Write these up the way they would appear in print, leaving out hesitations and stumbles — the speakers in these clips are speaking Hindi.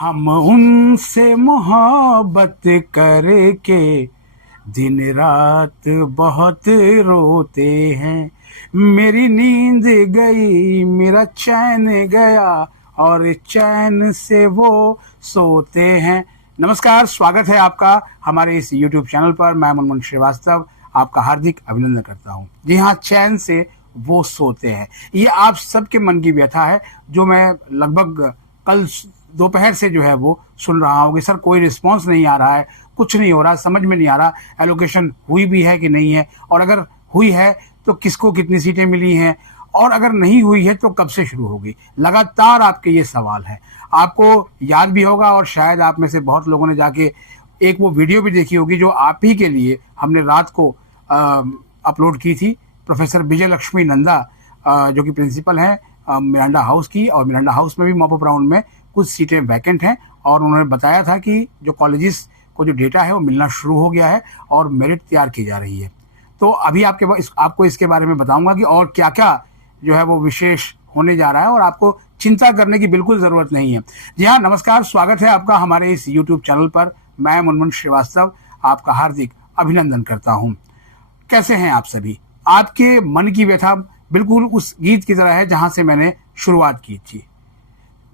हम उनसे मोहब्बत करके दिन रात बहुत रोते हैं। मेरी नींद गई, मेरा चैन गया और चैन से वो सोते हैं। नमस्कार, स्वागत है आपका हमारे इस YouTube चैनल पर। मैं मुनमुन श्रीवास्तव आपका हार्दिक अभिनंदन करता हूं। जी हाँ, चैन से वो सोते हैं, ये आप सबके मन की व्यथा है जो मैं लगभग कल दोपहर से जो है वो सुन रहा हूँ कि सर कोई रिस्पांस नहीं आ रहा है, कुछ नहीं हो रहा, समझ में नहीं आ रहा एलोकेशन हुई भी है कि नहीं है, और अगर हुई है तो किसको कितनी सीटें मिली हैं, और अगर नहीं हुई है तो कब से शुरू होगी। लगातार आपके ये सवाल है। आपको याद भी होगा और शायद आप में से बहुत लोगों ने जाके एक वो वीडियो भी देखी होगी जो आप ही के लिए हमने रात को अपलोड की थी। प्रोफेसर विजय लक्ष्मी नंदा जो कि प्रिंसिपल हैं मिरांडा हाउस की, और मिरांडा हाउस में भी मॉप अप राउंड में कुछ सीटें वैकेंट हैं, और उन्होंने बताया था कि जो कॉलेजेस को जो डेटा है वो मिलना शुरू हो गया है और मेरिट तैयार की जा रही है। तो अभी आपको इसके बारे में बताऊंगा कि और क्या क्या जो है वो विशेष होने जा रहा है, और आपको चिंता करने की बिल्कुल जरूरत नहीं है। जी हाँ, नमस्कार, स्वागत है आपका हमारे इस YouTube चैनल पर। मैं मुनमुन श्रीवास्तव आपका हार्दिक अभिनंदन करता हूँ। कैसे हैं आप सभी? आपके मन की व्यथा बिल्कुल उस गीत की तरह है जहां से मैंने शुरुआत की थी।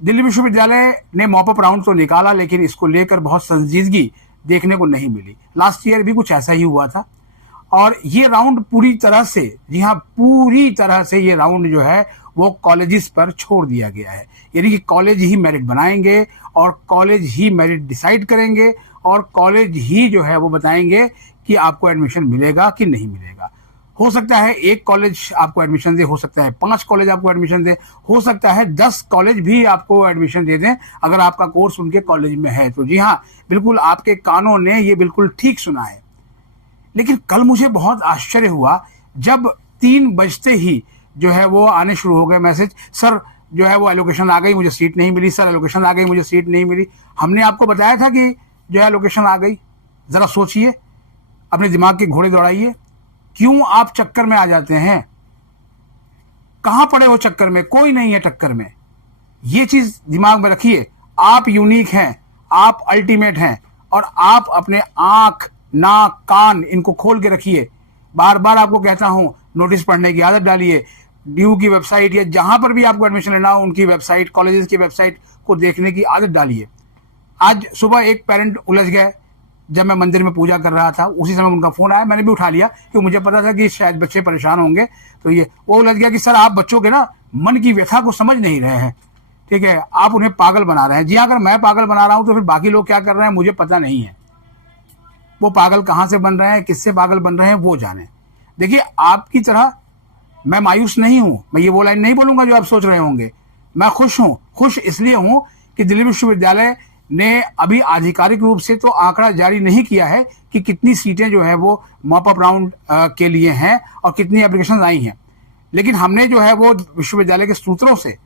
दिल्ली विश्वविद्यालय ने मॉप अप राउंड तो निकाला, लेकिन इसको लेकर बहुत संजीदगी देखने को नहीं मिली। लास्ट ईयर भी कुछ ऐसा ही हुआ था, और ये राउंड पूरी तरह से, जी हाँ, पूरी तरह से ये राउंड जो है वो कॉलेजेस पर छोड़ दिया गया है। यानी कि कॉलेज ही मेरिट बनाएंगे और कॉलेज ही मेरिट डिसाइड करेंगे, और कॉलेज ही जो है वो बताएंगे कि आपको एडमिशन मिलेगा कि नहीं मिलेगा। हो सकता है एक कॉलेज आपको एडमिशन दे, हो सकता है 5 कॉलेज आपको एडमिशन दे, हो सकता है 10 कॉलेज भी आपको एडमिशन दे दें अगर आपका कोर्स उनके कॉलेज में है तो। जी हाँ, बिल्कुल आपके कानों ने ये बिल्कुल ठीक सुना है। लेकिन कल मुझे बहुत आश्चर्य हुआ जब 3 बजते ही जो है वो आने शुरू हो गए मैसेज, सर जो है वो एलोकेशन आ गई, मुझे सीट नहीं मिली, सर एलोकेशन आ गई, मुझे सीट नहीं मिली। हमने आपको बताया था कि जो है एलोकेशन आ गई। जरा सोचिए, अपने दिमाग के घोड़े दौड़ाइए। क्यों आप चक्कर में आ जाते हैं? कहां पड़े हो चक्कर में? कोई नहीं है टक्कर में। ये चीज दिमाग में रखिए। आप यूनिक हैं, आप अल्टीमेट हैं, और आप अपने आंख, नाक, कान इनको खोल के रखिए। बार बार आपको कहता हूं, नोटिस पढ़ने की आदत डालिए। ड्यू की वेबसाइट या जहां पर भी आपको एडमिशन लेना हो उनकी वेबसाइट, कॉलेजेस की वेबसाइट को देखने की आदत डालिए। आज सुबह एक पेरेंट उलझ गए जब मैं मंदिर में पूजा कर रहा था, उसी समय उनका फोन आया, मैंने भी उठा लिया क्योंकि मुझे पता था कि शायद बच्चे परेशान होंगे। तो ये वो उलझ गया कि सर आप बच्चों के ना मन की व्यथा को समझ नहीं रहे हैं, ठीक है, आप उन्हें पागल बना रहे हैं। जी अगर मैं पागल बना रहा हूं तो फिर बाकी लोग क्या कर रहे हैं मुझे पता नहीं है। वो पागल कहां से बन रहे हैं, किससे पागल बन रहे हैं, वो जाने। देखिए, आपकी तरह मैं मायूस नहीं हूं। मैं ये वो लाइन नहीं बोलूंगा जो आप सोच रहे होंगे। मैं खुश हूं। खुश इसलिए हूं कि दिल्ली विश्वविद्यालय ने अभी आधिकारिक रूप से तो आंकड़ा जारी नहीं किया है कि कितनी सीटें जो है वो मॉप अप राउंड के लिए हैं और कितनी एप्लीकेशन आई हैं। लेकिन हमने जो है वो विश्वविद्यालय के सूत्रों से,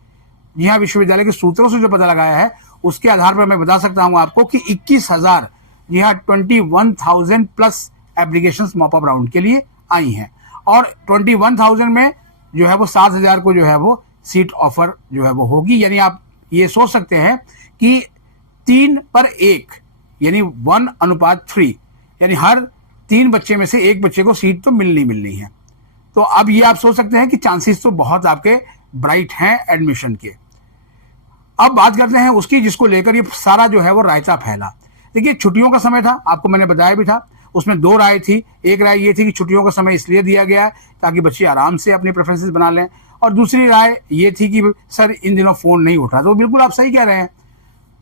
जी हाँ, विश्वविद्यालय के सूत्रों से जो पता लगाया है उसके आधार पर मैं बता सकता हूं आपको कि 21,000, जी हाँ, 21,000 plus application mop up round के लिए आई हैं, और 21,000 में जो है वो 7,000 को जो है वो सीट ऑफर जो है वो होगी। यानी आप ये सोच सकते हैं कि 3:1 यानी 1:3, यानी हर 3 बच्चे में से एक बच्चे को सीट तो मिलनी है। तो अब ये आप सोच सकते हैं कि चांसेस तो बहुत आपके ब्राइट हैं एडमिशन के। अब बात करते हैं उसकी जिसको लेकर ये सारा जो है वो रायता फैला। देखिए, छुट्टियों का समय था, आपको मैंने बताया भी था। उसमें 2 राय थी। एक राय ये थी कि छुट्टियों का समय इसलिए दिया गया है ताकि बच्चे आराम से अपनी प्रेफरेंसेस बना लें, और दूसरी राय ये थी कि सर इन दिनों फोन नहीं उठ रहा। तो बिल्कुल आप सही कह रहे हैं।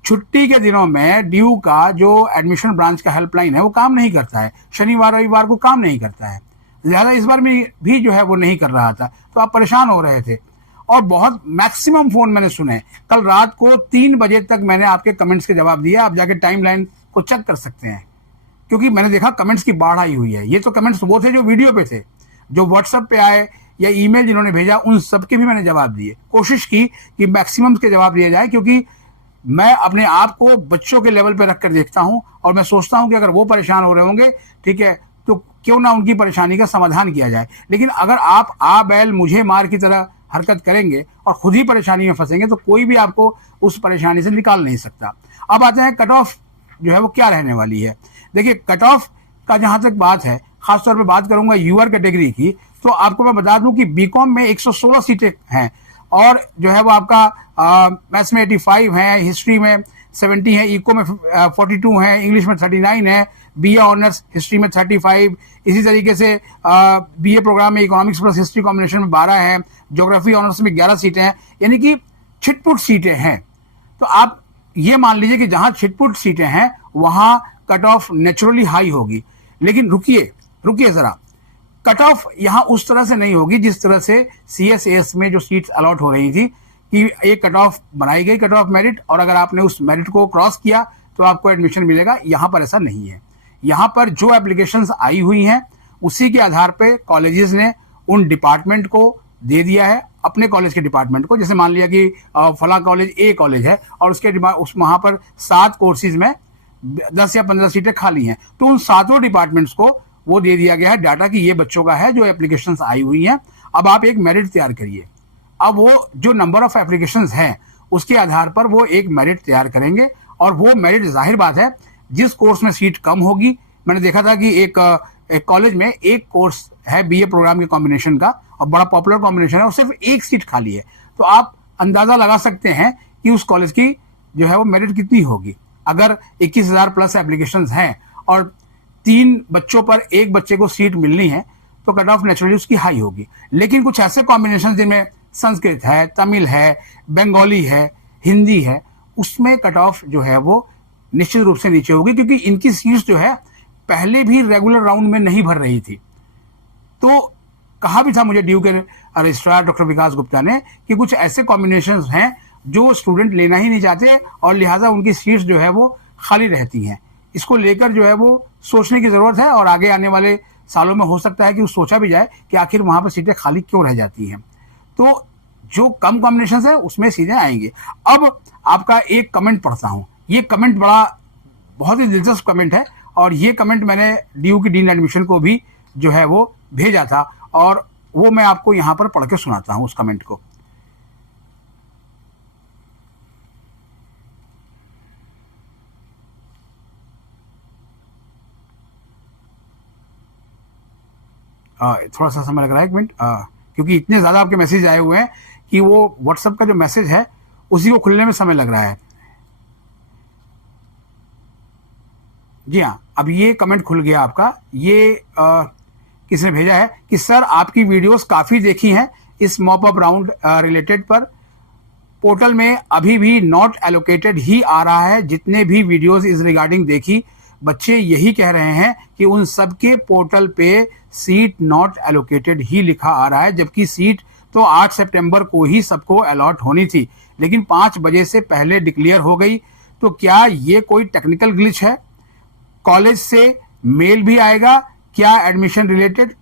छुट्टी के दिनों में ड्यू का जो एडमिशन ब्रांच का हेल्पलाइन है वो काम नहीं करता है, शनिवार रविवार को काम नहीं करता है। ज्यादा इस बार में भी जो है वो नहीं कर रहा था, तो आप परेशान हो रहे थे, और बहुत मैक्सिमम फोन मैंने सुने। कल रात को 3 बजे तक मैंने आपके कमेंट्स के जवाब दिया। आप जाके टाइमलाइन को चेक कर सकते हैं, क्योंकि मैंने देखा कमेंट्स की बाढ़ आई हुई है। ये तो कमेंट्स वो थे जो वीडियो पे थे, जो व्हाट्सएप पे आए या ईमेल जिन्होंने भेजा उन सबके भी मैंने जवाब दिए। कोशिश की कि मैक्सिमम के जवाब दिए जाए, क्योंकि मैं अपने आप को बच्चों के लेवल पे रखकर देखता हूं, और मैं सोचता हूं कि अगर वो परेशान हो रहे होंगे, ठीक है, तो क्यों ना उनकी परेशानी का समाधान किया जाए। लेकिन अगर आप आ बैल मुझे मार की तरह हरकत करेंगे और खुद ही परेशानी में फंसेंगे तो कोई भी आपको उस परेशानी से निकाल नहीं सकता। अब आते हैं कट ऑफ जो है वो क्या रहने वाली है। देखिए कट ऑफ का जहां तक बात है, खासतौर पे बात करूंगा यूआर कैटेगरी की, तो आपको मैं बता दूं कि बीकॉम में 116 सीटें हैं और जो है वो आपका मैथ्स में 85 है, हिस्ट्री में 70 है, इको में 42 है, इंग्लिश में 39 है, बीए ऑनर्स हिस्ट्री में 35, इसी तरीके से बीए प्रोग्राम में इकोनॉमिक्स प्लस हिस्ट्री कॉम्बिनेशन में 12 है, ज्योग्राफी ऑनर्स में 11 सीटें हैं, यानी कि छिटपुट सीटें हैं। तो आप ये मान लीजिए कि जहां छिटपुट सीटें हैं वहां कट ऑफ नेचुरली हाई होगी। लेकिन रुकिए जरा, कट ऑफ यहां उस तरह से नहीं होगी जिस तरह से सीएसएस में जो सीट्स अलॉट हो रही थी कि एक कट ऑफ बनाई गई, कट ऑफ मेरिट, और अगर आपने उस मेरिट को क्रॉस किया तो आपको एडमिशन मिलेगा। यहां पर ऐसा नहीं है। यहां पर जो एप्लीकेशंस आई हुई हैं उसी के आधार पे कॉलेजेस ने उन डिपार्टमेंट को दे दिया है, अपने कॉलेज के डिपार्टमेंट को। जैसे मान लिया कि फला कॉलेज ए कॉलेज है और वहां पर 7 कोर्सेज में 10 या 15 सीटें खाली हैं, तो उन 7 डिपार्टमेंट्स को वो दे दिया गया है डाटा कि ये बच्चों का है जो एप्लीकेशंस आई हुई हैं। अब आप एक मेरिट तैयार करिए। अब वो जो नंबर ऑफ एप्लीकेशंस हैं उसके आधार पर वो एक मेरिट तैयार करेंगे और वो मेरिट जाहिर बात है जिस कोर्स में सीट कम होगी। मैंने देखा था कि एक कॉलेज में एक कोर्स है बीए प्रोग्राम के कॉम्बिनेशन का और बड़ा पॉपुलर कॉम्बिनेशन है और सिर्फ एक सीट खाली है, तो आप अंदाजा लगा सकते हैं कि उस कॉलेज की जो है वो मेरिट कितनी होगी। अगर 21,000 प्लस एप्लीकेशंस हैं और 3 बच्चों पर एक बच्चे को सीट मिलनी है तो कट ऑफ नेचुरली उसकी हाई होगी। लेकिन कुछ ऐसे कॉम्बिनेशन जिनमें संस्कृत है, तमिल है, बंगाली है, हिंदी है, उसमें कट ऑफ जो है वो निश्चित रूप से नीचे होगी क्योंकि इनकी सीट्स जो है पहले भी रेगुलर राउंड में नहीं भर रही थी। तो कहा भी था मुझे ड्यू के रजिस्ट्रार डॉक्टर विकास गुप्ता ने कि कुछ ऐसे कॉम्बिनेशंस हैं जो स्टूडेंट लेना ही नहीं चाहते और लिहाजा उनकी सीट्स जो है वो खाली रहती हैं। इसको लेकर जो है वो सोचने की जरूरत है और आगे आने वाले सालों में हो सकता है कि सोचा भी जाए कि आखिर वहां पर सीटें खाली क्यों रह जाती हैं। तो जो कम कॉम्बिनेशन है उसमें सीधे आएंगे। अब आपका एक कमेंट पढ़ता हूं। ये कमेंट बहुत ही दिलचस्प कमेंट है और ये कमेंट मैंने ड्यू की डीन एडमिशन को भी जो है वो भेजा था और वो मैं आपको यहां पर पढ़ के सुनाता हूं उस कमेंट को। थोड़ा सा समय लग रहा है, 1 मिनट, क्योंकि इतने ज्यादा आपके मैसेज आए हुए हैं कि वो व्हाट्सएप का जो मैसेज है उसी को खुलने में समय लग रहा है। जी हाँ, अब ये कमेंट खुल गया आपका। ये किसने भेजा है कि सर आपकी वीडियोस काफी देखी हैं इस मॉप अप राउंड रिलेटेड पर, पोर्टल में अभी भी नॉट एलोकेटेड ही आ रहा है। जितने भी वीडियोस इस रिगार्डिंग देखी बच्चे यही कह रहे हैं कि उन सबके पोर्टल पे सीट नॉट एलोकेटेड ही लिखा आ रहा है, जबकि सीट तो 8 सितंबर को ही सबको अलॉट होनी थी लेकिन 5 बजे से पहले डिक्लेयर हो गई। तो क्या ये कोई टेक्निकल ग्लिच है? कॉलेज से मेल भी आएगा क्या एडमिशन रिलेटेड?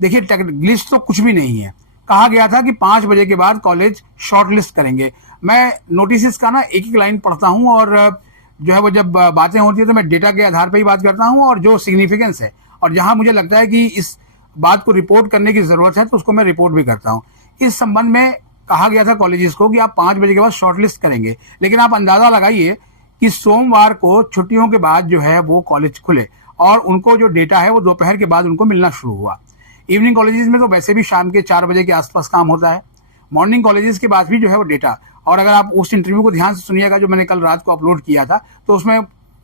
देखिए ग्लिच तो कुछ भी नहीं है। कहा गया था कि 5 बजे के बाद कॉलेज शॉर्टलिस्ट करेंगे। मैं नोटिस का ना एक एक लाइन पढ़ता हूं और जो है वो जब बातें होती है तो मैं डेटा के आधार पर ही बात करता हूं और जो सिग्निफिकेंस है और जहां मुझे लगता है कि इस बात को रिपोर्ट करने की जरूरत है तो उसको मैं रिपोर्ट भी करता हूं। इस संबंध में कहा गया था कॉलेजेस को कि आप 5 बजे के बाद शॉर्टलिस्ट करेंगे, लेकिन आप अंदाजा लगाइए कि सोमवार को छुट्टियों के बाद जो है वो कॉलेज खुले और उनको जो डेटा है वो दोपहर के बाद उनको मिलना शुरू हुआ। इवनिंग कॉलेजेस में तो वैसे भी शाम के 4 बजे के आसपास काम होता है, मॉर्निंग कॉलेजेस के बाद भी जो है वो डेटा। और अगर आप उस इंटरव्यू को ध्यान से सुनिएगा जो मैंने कल रात को अपलोड किया था तो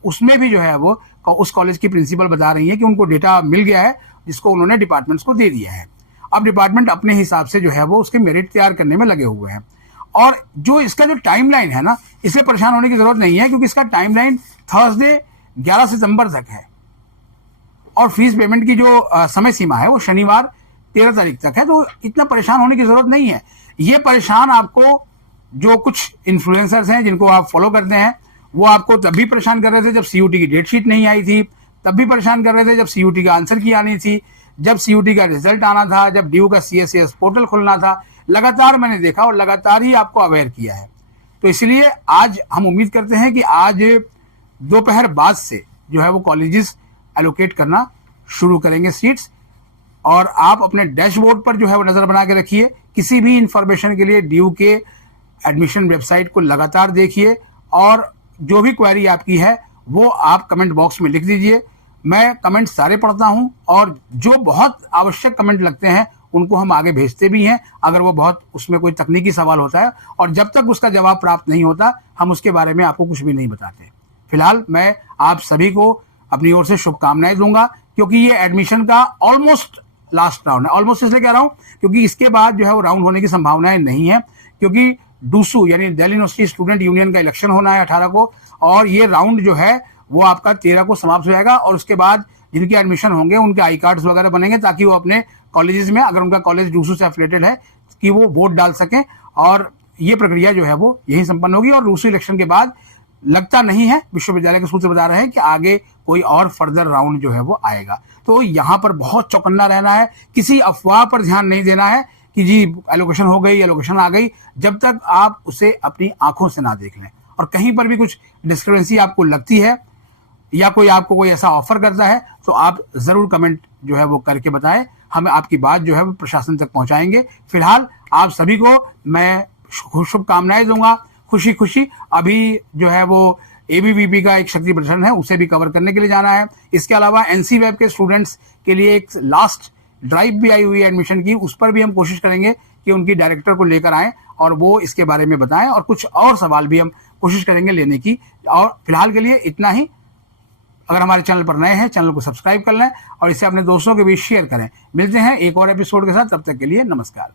उसमें भी जो है वो उस कॉलेज की प्रिंसिपल बता रही है कि उनको डेटा मिल गया है जिसको उन्होंने डिपार्टमेंट्स को दे दिया है। अब डिपार्टमेंट अपने हिसाब से जो है वो उसके मेरिट तैयार करने में लगे हुए हैं। और जो इसका जो टाइमलाइन है ना, इससे परेशान होने की जरूरत नहीं है क्योंकि इसका टाइमलाइन थर्सडे 11 सितंबर तक है और फीस पेमेंट की जो समय सीमा है वो शनिवार 13 तारीख तक है। तो इतना परेशान होने की जरूरत नहीं है। ये परेशान आपको जो कुछ इन्फ्लुएंसर्स हैं जिनको आप फॉलो करते हैं वो आपको तब भी परेशान कर रहे थे जब सीयूटी की डेट शीट नहीं आई थी, तब भी परेशान कर रहे थे जब सीयूटी का आंसर की आनी थी, जब सीयूटी का रिजल्ट आना था, जब ड्यू का सीएसएस पोर्टल खुलना था। लगातार मैंने देखा और लगातार ही आपको अवेयर किया है। तो इसलिए आज हम उम्मीद करते हैं कि आज दोपहर बाद से जो है वो कॉलेजेस एलोकेट करना शुरू करेंगे सीट्स और आप अपने डैशबोर्ड पर जो है वो नजर बना के रखिए। किसी भी इंफॉर्मेशन के लिए ड्यू के एडमिशन वेबसाइट को लगातार देखिए और जो भी क्वेरी आपकी है वो आप कमेंट बॉक्स में लिख दीजिए। मैं कमेंट सारे पढ़ता हूं और जो बहुत आवश्यक कमेंट लगते हैं उनको हम आगे भेजते भी हैं, अगर वो बहुत उसमें कोई तकनीकी सवाल होता है, और जब तक उसका जवाब प्राप्त नहीं होता हम उसके बारे में आपको कुछ भी नहीं बताते। फिलहाल मैं आप सभी को अपनी ओर से शुभकामनाएं दूंगा, क्योंकि ये एडमिशन का ऑलमोस्ट लास्ट राउंड है। ऑलमोस्ट इसलिए कह रहा हूं क्योंकि इसके बाद जो है वो राउंड होने की संभावनाएं नहीं है, क्योंकि डूसू यानी दिल्ली यूनिवर्सिटी स्टूडेंट यूनियन का इलेक्शन होना है 18 को, और ये राउंड जो है वो आपका 13 को समाप्त हो जाएगा। और उसके बाद जिनके एडमिशन होंगे उनके आई कार्ड्स वगैरह बनेंगे, ताकि वो अपने कॉलेजेस में, अगर उनका कॉलेज डूसू से एफिलेटेड है, कि वो वोट डाल सकें। और ये प्रक्रिया जो है वो यही संपन्न होगी। और डूसू इलेक्शन के बाद लगता नहीं है, विश्वविद्यालय के सूत्र बता रहे हैं कि आगे कोई और फर्दर राउंड जो है वो आएगा। तो यहाँ पर बहुत चौकन्ना रहना है, किसी अफवाह पर ध्यान नहीं देना है कि जी एलोकेशन हो गई, एलोकेशन आ गई, जब तक आप उसे अपनी आंखों से ना देख लें। और कहीं पर भी कुछ डिस्क्रिपेंसी आपको लगती है या कोई आपको कोई ऐसा ऑफर करता है तो आप जरूर कमेंट जो है वो करके बताएं, हम आपकी बात जो है वो प्रशासन तक पहुंचाएंगे। फिलहाल आप सभी को मैं शुभकामनाएं दूंगा, खुशी खुशी। अभी जो है वो एबीवीपी का एक शक्ति प्रदर्शन है, उसे भी कवर करने के लिए जाना है। इसके अलावा एनसी वेब के स्टूडेंट्स के लिए एक लास्ट ड्राइव भी आई हुई है एडमिशन की, उस पर भी हम कोशिश करेंगे कि उनकी डायरेक्टर को लेकर आएं और वो इसके बारे में बताएं, और कुछ और सवाल भी हम कोशिश करेंगे लेने की। और फिलहाल के लिए इतना ही। अगर हमारे चैनल पर नए हैं, चैनल को सब्सक्राइब कर लें और इसे अपने दोस्तों के बीच शेयर करें। मिलते हैं एक और एपिसोड के साथ, तब तक के लिए नमस्कार।